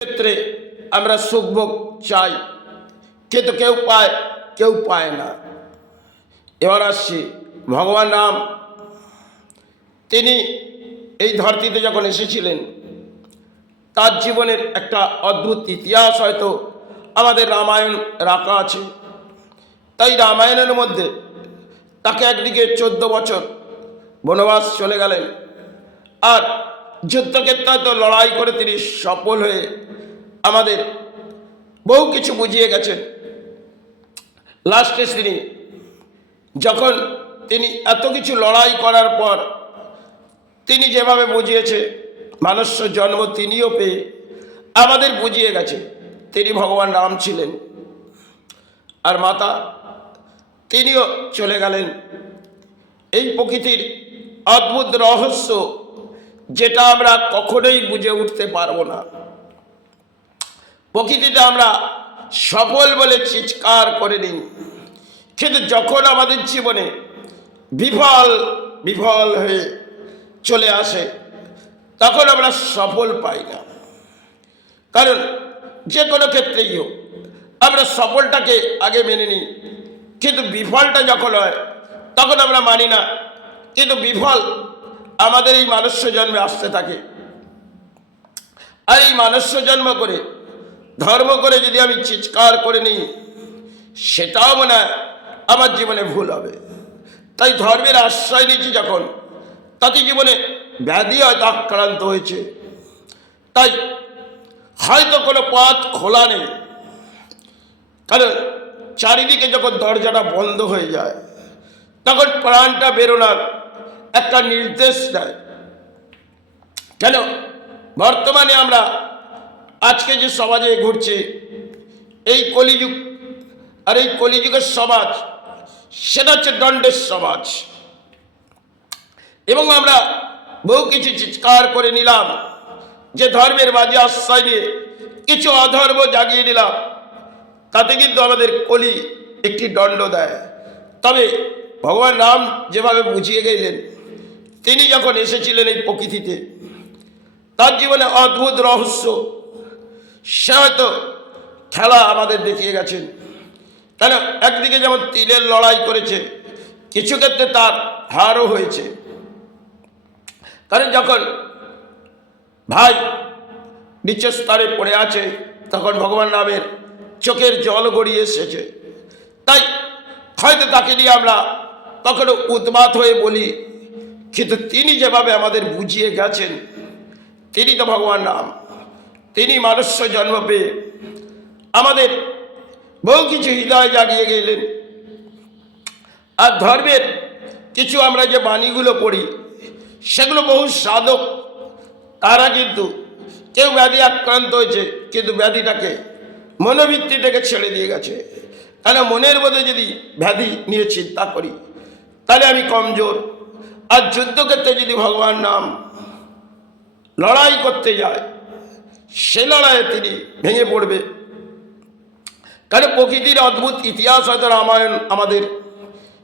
ক্ষেত্রে আমরা সুখভোগ চাই, কিন্তু কেউ পায় না। এবার আসছি ভগবান রাম, তিনি এই ধরতিতে যখন এসেছিলেন তার জীবনের একটা অদ্ভুত ইতিহাস হয়তো আমাদের রামায়ণ রাখা আছে। তাই রামায়ণের মধ্যে তাকে একদিকে 14 বছর বনবাস চলে গেলেন, আর যুদ্ধক্ষেত্রে তো লড়াই করে তিনি সফল হয়ে আমাদের বহু কিছু বুঝিয়ে গেছেন। লাস্টে যখন তিনি এত কিছু লড়াই করার পর তিনি যেভাবে বুঝিয়েছে মানুষ্য জন্ম তিনিও পেয়ে আমাদের বুঝিয়ে গেছে তিনি ভগবান রাম ছিলেন। আর মাতা তিনিও চলে গেলেন। এই প্রকৃতির অদ্ভুত রহস্য যেটা আমরা কখনোই বুঝে উঠতে পারবো না। প্রকৃতিতে আমরা সফল বলে চিৎকার করে নিই, কিন্তু যখন আমাদের জীবনে বিফল হয়ে চলে আসে তখন আমরা সফল পাই না। কারণ যে কোনো ক্ষেত্রেই হোক আমরা সফলটাকে আগে মেনে নিই, কিন্তু বিফলটা যখন হয় তখন আমরা মানি না। কিন্তু বিফল আমাদের এই মনুষ্য জন্মে আসতে থাকে। আর এই মনুষ্য জন্ম করে ধর্ম করে যদি আমি চিৎকার করে নিই, সেটাও মনে হয় আমার জীবনে ভুল হবে। তাই ধর্মের আশ্রয় নিচ্ছি যখন, তাতে জীবনে ব্যাধি হয়তো আক্রান্ত হয়েছে, তাই হয়তো কোনো পথ খোলা নেই। কারণ চারিদিকে যখন দরজাটা বন্ধ হয়ে যায় তখন প্রাণটা বেরোনোর একটা নির্দেশ দেয়। কেন বর্তমানে আমরা আজকে যে সমাজে ঘুরছি এই কলিযুগ, আর এই কলিযুগের সমাজ সেটা হচ্ছে দণ্ডের সমাজ। এবং আমরা বহু কিছু চিৎকার করে নিলাম যে ধর্মের মাঝে আশ্রয় নিয়ে কিছু অধর্ম জাগিয়ে নিলাম, তাতে কিন্তু আমাদের কলি একটি দণ্ড দেয়। তবে ভগবান রাম যেভাবে বুঝিয়ে গেলেন, তিনি যখন এসেছিলেন এই প্রকৃতিতে, তার জীবনে অদ্ভুত রহস্য সে হয়তো খেলা আমাদের দেখিয়ে গেছেন। কেন একদিকে যেমন তিলের লড়াই করেছে, কিছু ক্ষেত্রে তার হারও হয়েছে। কারণ যখন ভাই নিচের স্তরে পড়ে আছে তখন ভগবান রামের চোখের জল গড়িয়ে এসেছে। তাই হয়তো তাকে নিয়ে আমরা কখনো উন্মাদ হয়ে বলি, কিন্তু তিনি যেভাবে আমাদের বুঝিয়ে গেছেন, তিনি তো ভগবান রাম। তিনি মনুষ্য জন্ম পেয়ে আমাদের বহু কিছু হৃদয় জাগিয়ে গেলেন। আর ধর্মের কিছু আমরা যে বাণীগুলো পড়ি সেগুলো বহু সাধক, তারা কিন্তু কেউ ব্যাধি আক্রান্ত হয়েছে কিন্তু ব্যাধিটাকে মনোবৃত্তি থেকে ছেড়ে দিয়ে গেছে। কেন মনের মধ্যে যদি ব্যাধি নিয়ে চিন্তা করি তাহলে আমি কমজোর। আর যুদ্ধক্ষেত্রে যদি ভগবান নাম লড়াই করতে যায়, সে লড়াইয়ে তিনি ভেঙে পড়বে। কারণ প্রকৃতির অদ্ভুত ইতিহাস হয়তো রামায়ণ আমাদের,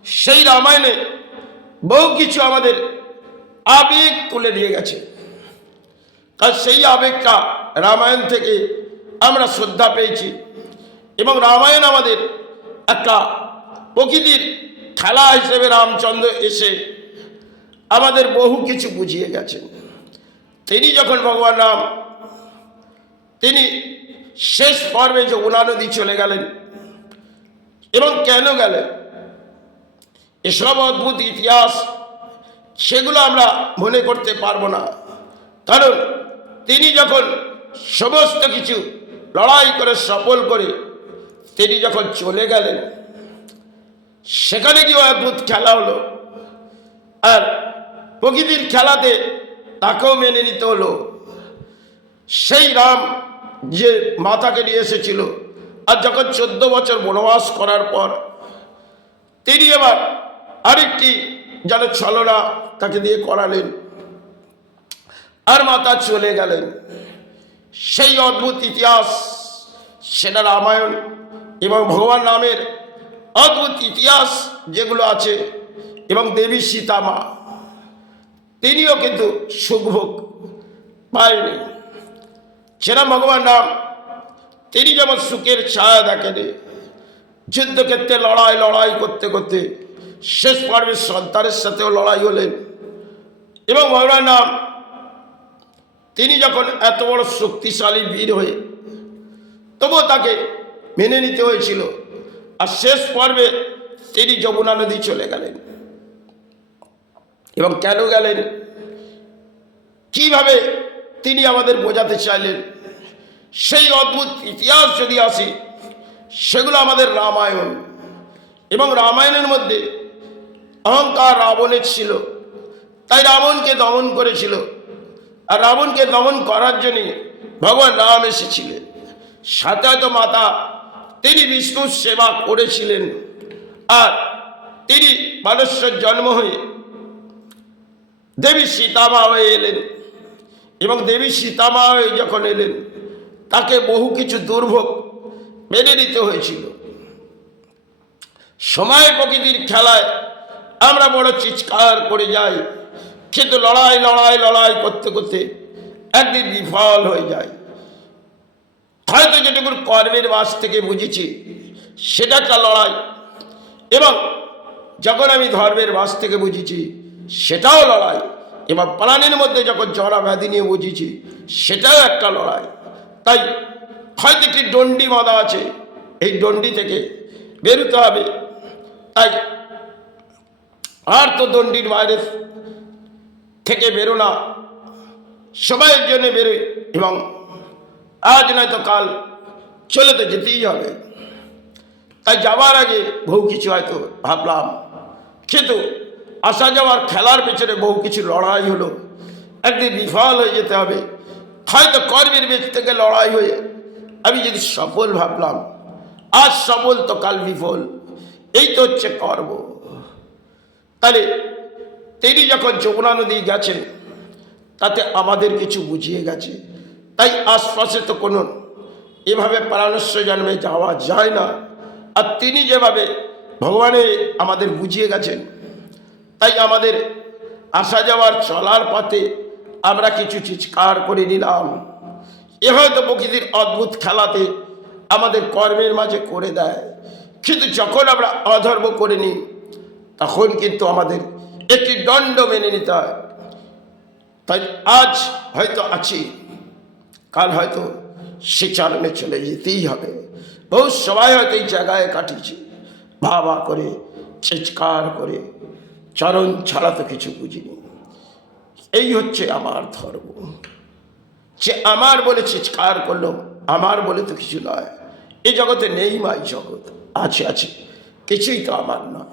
সেই রামায়ণে বহু কিছু আমাদের আবেগ তুলে দিয়ে গেছে। আর সেই আবেগটা রামায়ণ থেকে আমরা শ্রদ্ধা পেয়েছি। এবং রামায়ণ আমাদের একটা প্রকৃতির খেলা হিসেবে রামচন্দ্র এসে আমাদের বহু কিছু বুঝিয়ে গেছেন। তিনি যখন ভগবান রাম তিনি শেষ পর্বে যমুনা নদী চলে গেলেন, এবং কেন গেলেন এসব অদ্ভুত ইতিহাস সেগুলো আমরা মনে করতে পারবো না। কারণ তিনি যখন সমস্ত কিছু লড়াই করে সফল করে তিনি যখন চলে গেলেন, সেখানে কি অদ্ভুত খেলা হলো। আর প্রকৃতির খেলাতে তাকেও মেনে নিতে হলো। সেই রাম যে মাতাকে নিয়ে এসেছিল, আর যখন 14 বছর বনবাস করার পর তিনি আবার আরেকটি যেন ছলনা তাকে দিয়ে করালেন, আর মাতা চলে গেলেন। সেই অদ্ভুত ইতিহাস সেটা রামায়ণ এবং ভগবান রামের অদ্ভুত ইতিহাস যেগুলো আছে। এবং দেবী সীতা মা তিনিও কিন্তু সুখভোগ পায়নি। সেরা ভগবান রাম তিনি যেমন সুখের ছায়া দেখেন, যুদ্ধক্ষেত্রে লড়াই করতে করতে শেষ পর্বে সন্তানের সাথেও লড়াই হলেন। এবং ভগবান রাম তিনি যখন এত বড় শক্তিশালী বীর হয়ে তবুও তাকে মেনে নিতে হয়েছিল। আর শেষ পর্বে তিনি যমুনা নদী চলে গেলেন। এবং কেন গেলেন, কিভাবে তিনি আমাদের বোঝাতে চাইলেন, সেই অদ্ভুত ইতিহাস যদি আসি, সেগুলো আমাদের রামায়ণ। এবং রামায়ণের মধ্যে অহংকার রাবণের ছিল, তাই রাবণকে দমন করেছিল। আর রাবণকে দমন করার জন্য ভগবান রাম এসেছিলেন। সাথে হয়তো মাতা তিনি বিষ্ণুর সেবা করেছিলেন। আর তিনি মানুষের জন্ম হয়ে দেবী সীতামা হয়ে এলেন। এবং দেবী সীতামা হয়ে যখন এলেন, তাকে বহু কিছু দুর্ভোগ মেনে নিতে হয়েছিল। সময় প্রকৃতির খেলায় আমরা বড় চিৎকার করে যাই, কিন্তু লড়াই করতে করতে একদিন বিফল হয়ে যায়। হয়তো যেটুকু কর্মের বাস থেকে বুঝেছি সেটা একটা লড়াই, এবং যখন আমি ধর্মের বাস থেকে বুঝেছি সেটাও লড়াই, এবং প্রাণীর মধ্যে যখন জরা ব্যাধি নিয়ে বুঝেছি সেটাও একটা লড়াই। তাই হয়তো একটি ডন্ডি বাঁধা আছে, এই ডন্ডি থেকে বেরোতে হবে। তাই আর তো দণ্ডির বাইরে থেকে বেরো না, সময়ের জন্য বেরোয়, এবং আজ নয়তো কাল চলে তো যেতেই হবে। তাই যাওয়ার আগে বহু কিছু হয়তো ভাবলাম, কিন্তু আসা যাওয়ার খেলার পেছনে বহু কিছু লড়াই হলো। একদিন বিফল হয়ে যেতে হবে। হয়তো কর্মের বেচ থেকে লড়াই হয়ে আমি যদি সফল ভাবলাম, আজ সফল তো কাল বিফল, এই তো হচ্ছে কর্ম। তাহলে তিনি যখন যমুনা নদী গেছেন, তাতে আমাদের কিছু বুঝিয়ে গেছে। তাই আশপাশে তো কোনো এভাবে পরামর্শ জন্মে যাওয়া যায় না। আর তিনি যেভাবে ভগবানের আমাদের বুঝিয়ে গেছেন, তাই আমাদের আসা যাওয়ার চলার পথে আমরা কিছু চিৎকার করে নিলাম। এ হয়তো প্রকৃতির অদ্ভুত খেলাতে আমাদের কর্মের মাঝে করে দেয়, কিন্তু যখন আমরা অধর্ম করে নিই তখন কিন্তু আমাদের একটি দণ্ড মেনে নিতে হয়। তাই আজ হয়তো আছি, কাল হয়তো সে চরণে চলে যেতেই হবে। বহু সবাই হয়তো এই জায়গায় কাটিয়েছি, ভাবা করে চিৎকার করে, চরণ ছাড়া তো কিছু বুঝিনি। এই হচ্ছে আমার ধর্ম, যে আমার বলে চিৎকার করলো, আমার বলে তো কিছু নয়। এই জগতে নেই মাই জগৎ, আছে কিছুই তো আমার নয়।